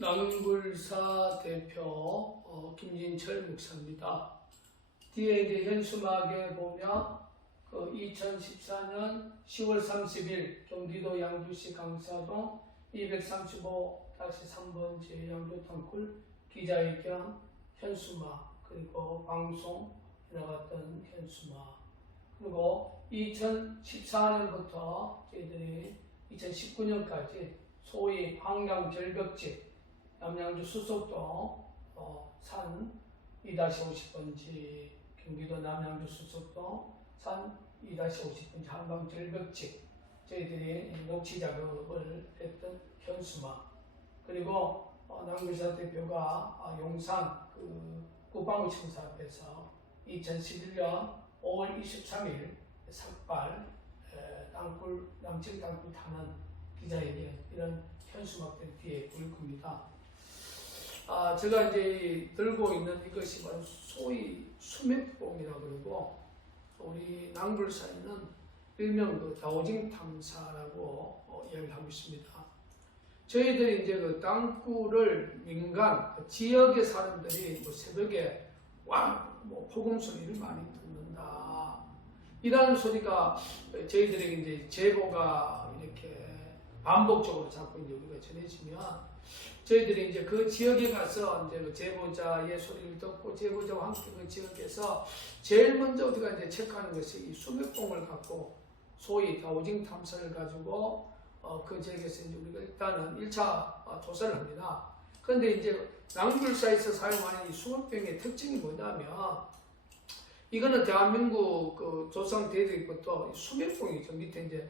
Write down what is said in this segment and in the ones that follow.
낭불사 대표 김진철 목사입니다. 뒤에 이제 현수막에 보면 2014년 10월 30일 경기도 양주시 강사동 235-3번 제 양조탄굴 기자회견 현수막, 그리고 방송 나갔던 현수막, 그리고 2014년부터 저희들이 2019년까지 소위 황량절벽지 남양주 수석동 산 2-50번지, 경기도 남양주 수석동 산 2-50번지 한강절벽지 저희들이 녹취 작업을 했던 현수막, 그리고 낭불사 대표가 용산 국방부청사 앞에서 2011년 5월 23일 삭발 남측 땅굴 타는 기자회견, 이런 현수막들 뒤에 보일 겁니다. 제가 이제 들고 있는 이것이 바로 소위 수맥봉이라고 그러고, 우리 낭불사에는 일명 다오징 탐사라고 이야기를 하고 있습니다. 저희들이 이제 땅굴을 민간 지역의 사람들이 새벽에 폭음 소리를 많이 듣는다, 이라는 소리가 저희들에게 이제 제보가 이렇게 반복적으로 자꾸 이제 우리가 전해지면, 저희들이 이제 그 지역에 가서 이제 그 제보자의 소리를 듣고 제보자와 함께 그 지역에서 제일 먼저 우리가 이제 체크하는 것이 이 수맥봉을 갖고 소위 다오징 탐사를 가지고 그 지역에서 이제 우리가 일단은 1차 조사를 합니다. 그런데 이제 낭불사에서 사용하는 이 수맥봉의 특징이 뭐냐면, 이거는 대한민국 조상 대대부터 수맥봉이죠. 밑에 이제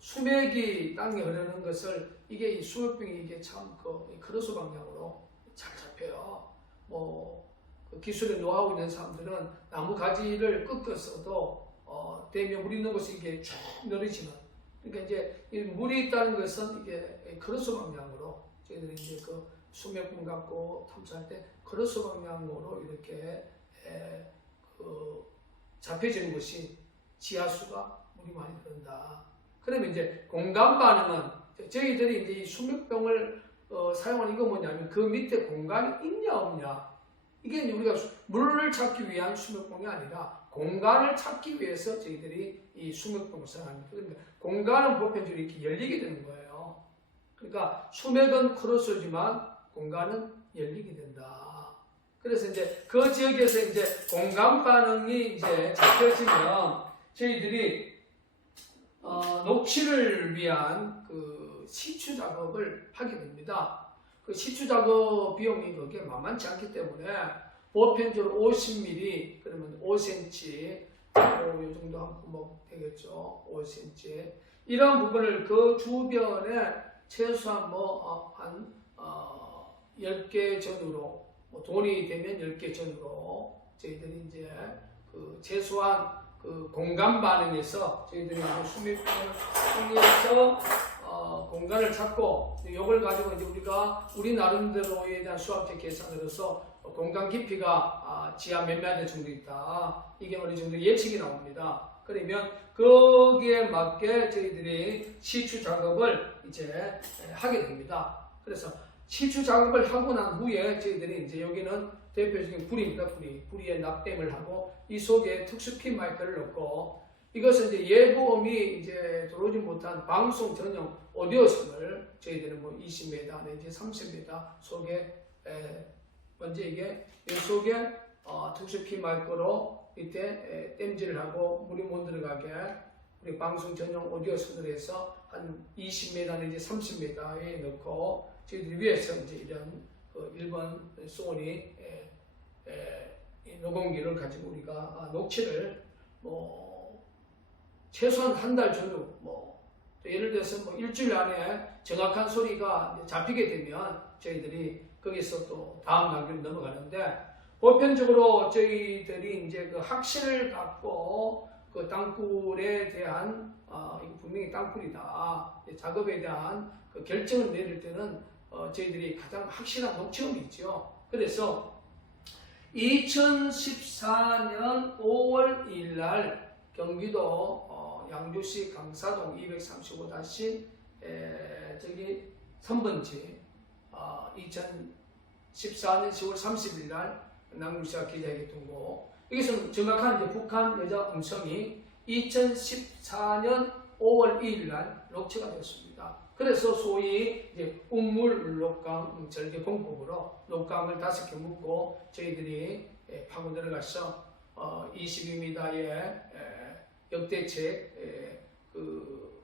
수맥이 땅에 흐르는 것을, 이게 이 수맥봉이 이게 참 크로스 방향으로 잘 잡혀요. 기술에 노하우 있는 사람들은 나무 가지를 꺾어서도 대면 물이 있는 곳이 이게 쭉 늘어지는. 그러니까 이제 이 물이 있다는 것은 이게 크로스 방향으로 저희들이 이제 수맥봉 갖고 탐사할 때 크로스 방향으로 이렇게 잡혀지는 것이 지하수가 물이 많이 흐른다. 그러면 이제 공간 반응은 저희들이 이제 이 수맥병을 사용하는 이거 뭐냐면 그 밑에 공간이 있냐 없냐, 이게 우리가 물을 찾기 위한 수맥병이 아니라 공간을 찾기 위해서 저희들이 이 수맥병을 사용합니다. 그러니까 공간은 보편적으로 이렇게 열리게 되는 거예요. 그러니까 수맥은 크로스지만 공간은 열리게 된다. 그래서 이제 그 지역에서 이제 공간 반응이 이제 잡혀지면 저희들이 녹취를 위한 시추 작업을 하게 됩니다. 그 시추 작업 비용이 그게 만만치 않기 때문에 보편적으로 50mm, 그러면 5cm, 요 정도 한 부목 되겠죠. 5cm. 이런 부분을 그 주변에 최소한 한 10개 전후로, 돈이 되면 10개 전후로 저희들이 이제 최소한 공간 반응에서 저희들이 수맥봉을 통해서 공간을 찾고, 이걸 가지고 이제 우리 나름대로에 대한 수학적 계산을 해서 공간 깊이가 지하 몇 미터 정도 있다, 이게 어느 정도 예측이 나옵니다. 그러면 거기에 맞게 저희들이 시추 작업을 이제 하게 됩니다. 그래서 시추 작업을 하고 난 후에 저희들이 이제 여기는 대표적인 불입니다. 불이에 납땜을 하고 이 속에 특수 핀 마이크를 넣고, 이것은 이제 예보음이 이제 들어오지 못한 방송 전용 오디오선을 저희들은 20m 내지 30m 속에 먼저 이게 이 속에 특수 핀 마이크로 밑에 땜질을 하고 물이 못 들어가게 우리 방송 전용 오디오선을 해서 한 20m 내지 30m에 넣고, 저희들 위에서 이제 이런 일본 소니 녹음기를 가지고 우리가 녹취를 최소한 한 달 전후, 예를 들어서 일주일 안에 정확한 소리가 잡히게 되면 저희들이 거기서 또 다음 단계로 넘어가는데, 보편적으로 저희들이 이제 확신을 갖고 땅굴에 대한 이거 분명히 땅굴이다, 작업에 대한 결정을 내릴 때는 저희들이 가장 확실한 녹취음이 있죠. 그래서 2014년 5월 2일 날 경기도 양주시 강사동 235-3번지 2014년 10월 30일 날 남궁시가 기자회견 통보. 여기서는 정확한 이제 북한 여자 음성이 2014년 5월 2일 날 녹취가 되었습니다. 그래서 소위 이제 운물 녹강 절개 공법으로 녹강을 5개 묶고 저희들이 파고 들어가서 22m의 역대책 그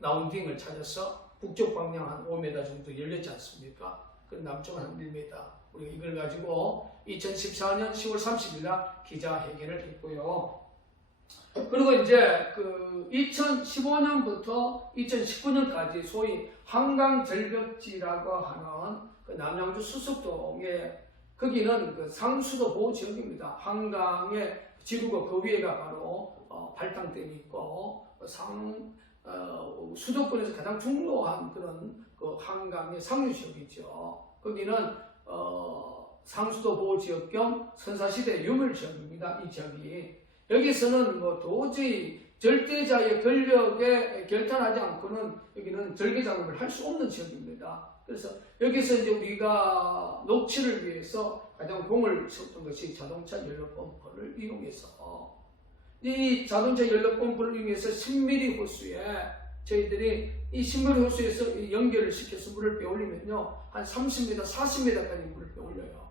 라운딩을 찾아서 북쪽 방향 한 5m 정도 열렸지 않습니까? 그 남쪽 한 1m. 우리가 이걸 가지고 2014년 10월 30일 날 기자회견을 했고요. 그리고 이제 그 2015년부터 2019년까지 소위 한강절벽지라고 하는 그 남양주 수석동에 거기는 그 상수도 보호 지역입니다. 한강의 지구가 그 위에가 바로 발당댐이 있고 수도권에서 가장 중요한 그런 그 한강의 상류 지역이죠. 거기는 상수도 보호 지역 겸 선사시대 유물 지역입니다. 이 지역이 여기서는 뭐 도저히 절대자의 권력에 결단하지 않고는 여기는 절개 작업을 할 수 없는 지역입니다. 그래서 여기서 이제 우리가 녹취를 위해서 가장 공을 세웠던 것이 자동차 연료 펌프를 이용해서 이 자동차 연료 펌프를 이용해서 10mm 호수에 저희들이 이 10mm 호수에서 연결을 시켜서 물을 빼올리면요 한 30m, 40m까지 물을 빼올려요.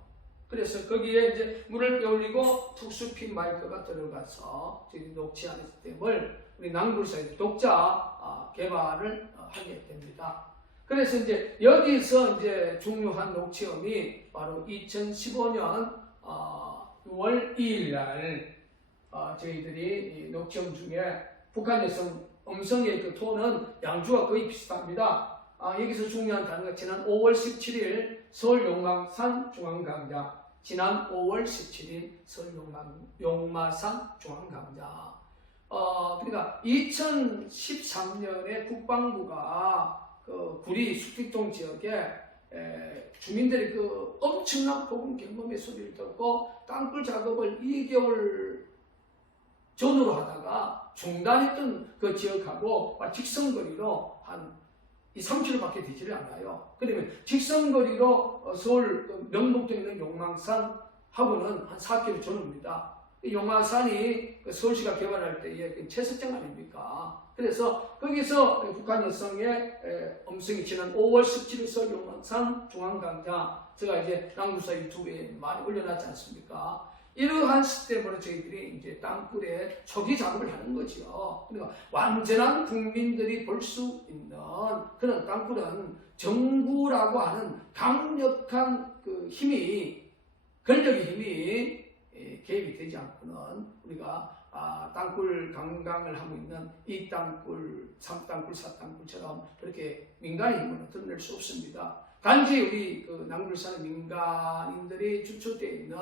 그래서 거기에 이제 물을 빼올리고 특수핀 마이크가 들어가서 저희 녹취하는 시스템을 우리 남굴사에서 독자 개발을 하게 됩니다. 그래서 이제 여기서 이제 중요한 녹취음이 바로 2015년 6월 2일 날 저희들이 녹취음 중에 북한 여성 음성의 그 톤은 양주와 거의 비슷합니다. 여기서 중요한 단어가 지난 5월 17일 서울 용마산 중앙강장, 지난 5월 17일 서울 용마산 중앙강장. 그러니까 2013년에 국방부가 그 구리 숙택동 지역에 주민들이 그 엄청난 폭우 경보의 소리를 듣고 땅굴 작업을 2개월 전으로 하다가 중단했던 그 지역하고 직선거리로 한 2-3km밖에 되지를 않아요. 그러면 직선거리로 서울 명동동에 있는 용망산하고는 한 4km 전후입니다. 용마산이 서울시가 개발할 때의 채석장 아닙니까? 그래서 거기서 북한 여성의 음성이 지난 5월 17일 서울 용마산 중앙강장 제가 이제 남구사 유튜브에 많이 올려놨지 않습니까? 이러한 시스템으로 저희들이 이제 땅굴에 초기 작업을 하는 거죠. 그러니까 완전한 국민들이 볼 수 있는 그런 땅굴은 정부라고 하는 강력한 그 힘이, 권력의 힘이 개입이 되지 않고는 우리가 땅굴 강강을 하고 있는 이 땅굴, 3땅굴, 4땅굴처럼 그렇게 민간의 힘으로 드러낼 수 없습니다. 단지 우리 그 남굴산의 민간인들이 주축되어 있는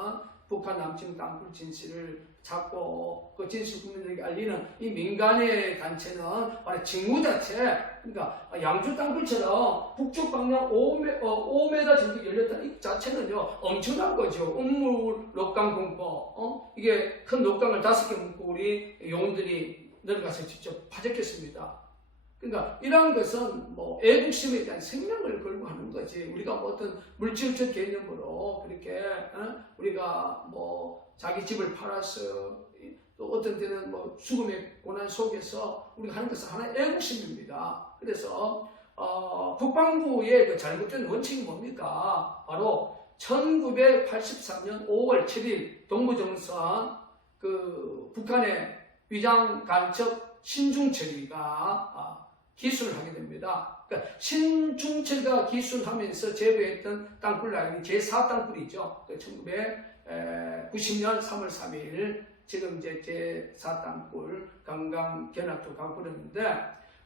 북한 남침 땅굴 진실을 찾고 그 진실 국민들에게 알리는 이 민간의 단체는 바로 직무 자체, 그러니까 양주 땅굴처럼 북쪽 방향 5m 정도 열렸다는 이 자체는요 엄청난 거죠. 음물 녹강 공법, 이게 큰 녹강을 5개 묶고 우리 용들이 내려가서 직접 파졌겠습니다. 그러니까 이러한 것은 뭐 애국심에 대한 생명을 걸고 하는 거지. 우리가 뭐 어떤 물질적 개념으로 그렇게 우리가 뭐 자기 집을 팔아서 또 어떤 때는 뭐 죽음의 고난 속에서 우리가 하는 것은 하나의 애국심입니다. 그래서 국방부의 그 잘못된 원칙이 뭡니까? 바로 1983년 5월 7일 동부정선 그 북한의 위장 간첩 신중철이가 기술을 하게 됩니다. 그러니까 신중철이가 기술하면서 제보했던 땅굴 라인이 제4땅굴이죠. 1990년 3월 3일 지금 이제 제4땅굴 강강 견학도 가고 그랬는데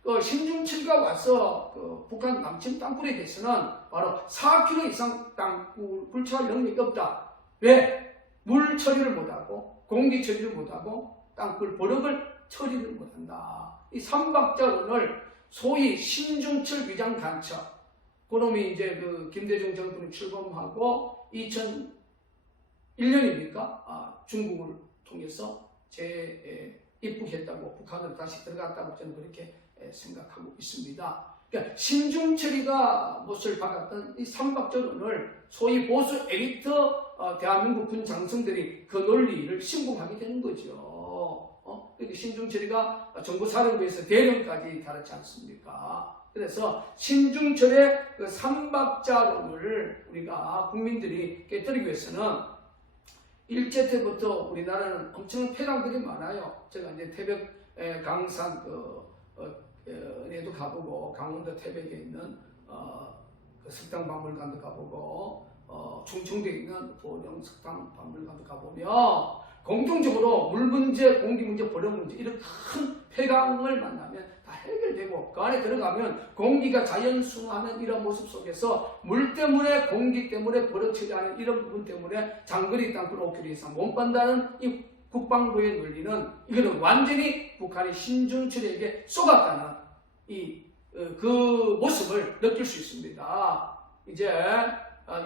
그 신중철이가 와서 그 북한 남침 땅굴에 대해서는 바로 4km 이상 땅굴 굴착할 능력이 없다. 왜? 물 처리를 못하고 공기 처리를 못하고 땅굴 버럭을 처리를 못한다. 이 삼박자론을 소위 신중철 위장 간첩, 그놈이 이제 그 김대중 정권이 출범하고 2001년입니까? 중국을 통해서 입국했다고, 북한으로 다시 들어갔다고 저는 그렇게 생각하고 있습니다. 그러니까 신중철이가 못을 박았던 이 삼박전론을 소위 보수 엘리트 대한민국 군 장성들이 그 논리를 신봉하게 되는 거죠. 그러니까 신중철이가 정보사령부에서 대령까지 달았지 않습니까? 그래서 신중철의 그 삼박자론을 우리가 국민들이 깨뜨리기 위해서는 일제 때부터 우리나라는 엄청난 폐랑들이 많아요. 제가 이제 태백 강산 에도 가보고 강원도 태백에 있는 그 석당박물관도 가보고 충청도에 있는 보령 석당박물관도 가보면 공통적으로 물 문제, 공기 문제, 보령 문제 이런 큰 폐강을 만나면 다 해결되고 그 안에 들어가면 공기가 자연순환하는 이런 모습 속에서 물 때문에 공기 때문에 보령 처리하는 이런 부분 때문에 장거리 땅굴 5km 이상 못 간다는 이 국방부의 논리는 이거는 완전히 북한이 신중철에게 쏘았다는 그 모습을 느낄 수 있습니다. 이제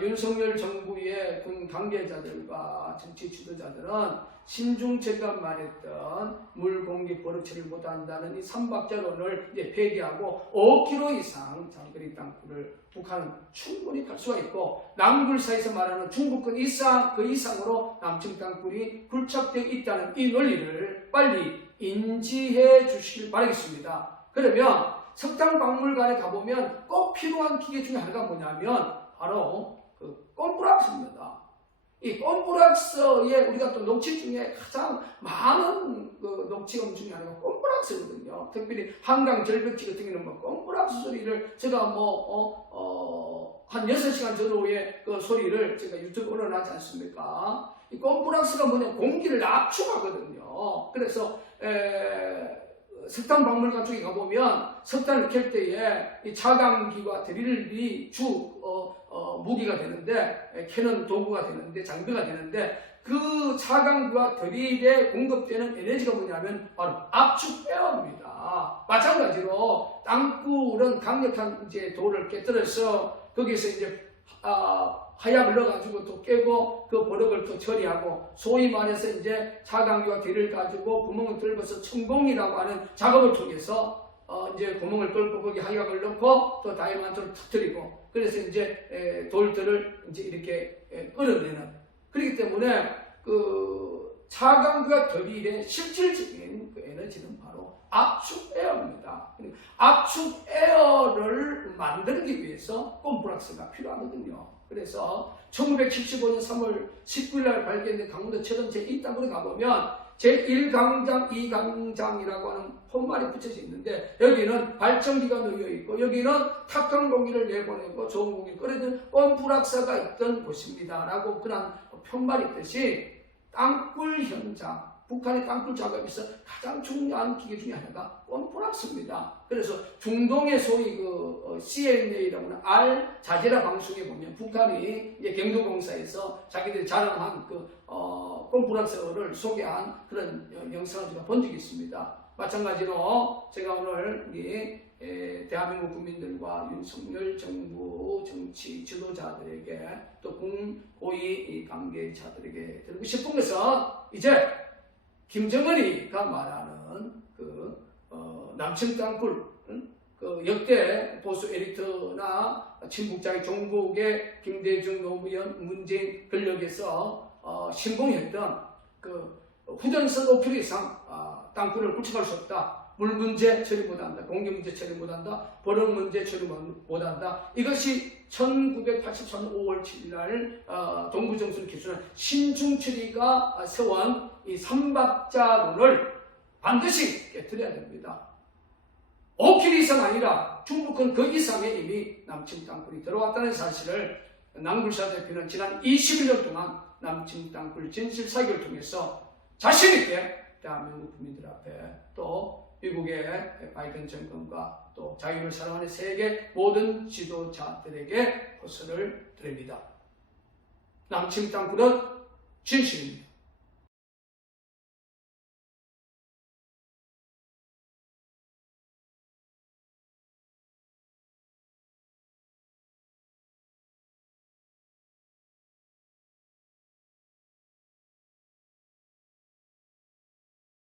윤석열 정부의 군 관계자들과 정치 지도자들은 신중철가 말했던 물, 공기, 버릇 처리를 못한다는 이 삼박자론을 이제 폐기하고 5km 이상 장거리 땅굴을 북한은 충분히 갈 수가 있고 남굴사에서 말하는 중국권 이상 그 이상으로 남측 땅굴이 굴착되어 있다는 이 논리를 빨리 인지해 주시길 바라겠습니다. 그러면 석당박물관에 가보면 꼭 필요한 기계 중에 하나가 뭐냐면 바로 그 꼼프락스입니다. 이 꼼프락스에 우리가 또 녹취 중에 가장 많은 그 녹취음 중에 하나가 꼼프락스거든요. 특별히 한강 절벽지 같은 경우는 뭐 꼼프락스 소리를 제가 한 6시간 전후에 그 소리를 제가 유튜브에 올려놨지 않습니까? 이 꼼프락스가 뭐냐 공기를 압축하거든요. 그래서 석탄박물관 쪽에 가보면 석탄을 캘 때에 이 차광기와 드릴이 무기가 되는데 캐는 도구가 되는데 장비가 되는데 그 차광기와 드릴에 공급되는 에너지가 뭐냐면 바로 압축 에어입니다. 마찬가지로 땅굴은 강력한 이제 돌을 깨뜨려서 거기서 이제 하약을 넣어가지고 또 깨고 그 버럭을 또 처리하고 소위 말해서 이제 차광기와 드릴을 가지고 구멍을 뚫어서 천공이라고 하는 작업을 통해서 이제 구멍을 뚫고 거기 하약을 넣고 또 다이아몬드를 터뜨리고 그래서 이제 돌들을 이제 이렇게 끌어내는 그렇기 때문에 그 차광기와 드릴의 실질적인 그 에너지는 바로 압축 에어입니다. 압축 에어를 만들기 위해서 꼼프락스가 필요하거든요. 그래서 1975년 3월 19일 날 발견된 강원도 철원 제2땅굴에 가보면 제1강장, 2강장이라고 하는 폿말이 붙여져 있는데 여기는 발전기가 놓여 있고 여기는 탁한 공기를 내보내고 좋은 공기를 끌어들이는 꼼프락사가 있던 곳입니다. 라고 그런 편말이 있듯이 땅굴 현장, 북한의 땅굴 작업에서 가장 중요한 기계 중에 하나가 꼼프락스입니다. 그래서 중동의 소위 그 CNA라고 하는 알자지라 방송에 보면 북한이 이제 경도공사에서 자기들이 자랑한 그 꼼프락스를 소개한 그런 영상을 제가 본 적이 있습니다. 마찬가지로 제가 오늘 우리 대한민국 국민들과 윤석열 정부 정치 지도자들에게 또 고위 관계자들에게 드리고 싶은 것은 이제 김정은이가 말하는 그 남측 땅굴 그 역대 보수 엘리트나 친북자의 종북의 김대중, 노무현, 문재인 권력에서 신봉했던 그 후전선 5km 이상 땅굴을 굴착할 수 없다. 물 문제 처리 못한다. 공기 문제 처리 못한다. 버럭 문제 처리 못한다. 이것이 1983년 5월 7일 날 동부정선을 기술한 신중철이가 세운 이 삼박자론을 반드시 깨뜨려야 됩니다. 5km 이상 아니라 중북은 그 이상에 이미 남측 땅굴이 들어왔다는 사실을 남굴사 대표는 지난 21년 동안 남측 땅굴 진실 사격을 통해서 자신있게 대한민국 국민들 앞에 또 미국의 바이든 정권과 또 자유를 사랑하는 세계 모든 지도자들에게 호소를 드립니다. 남측 땅굴은 진실입니다.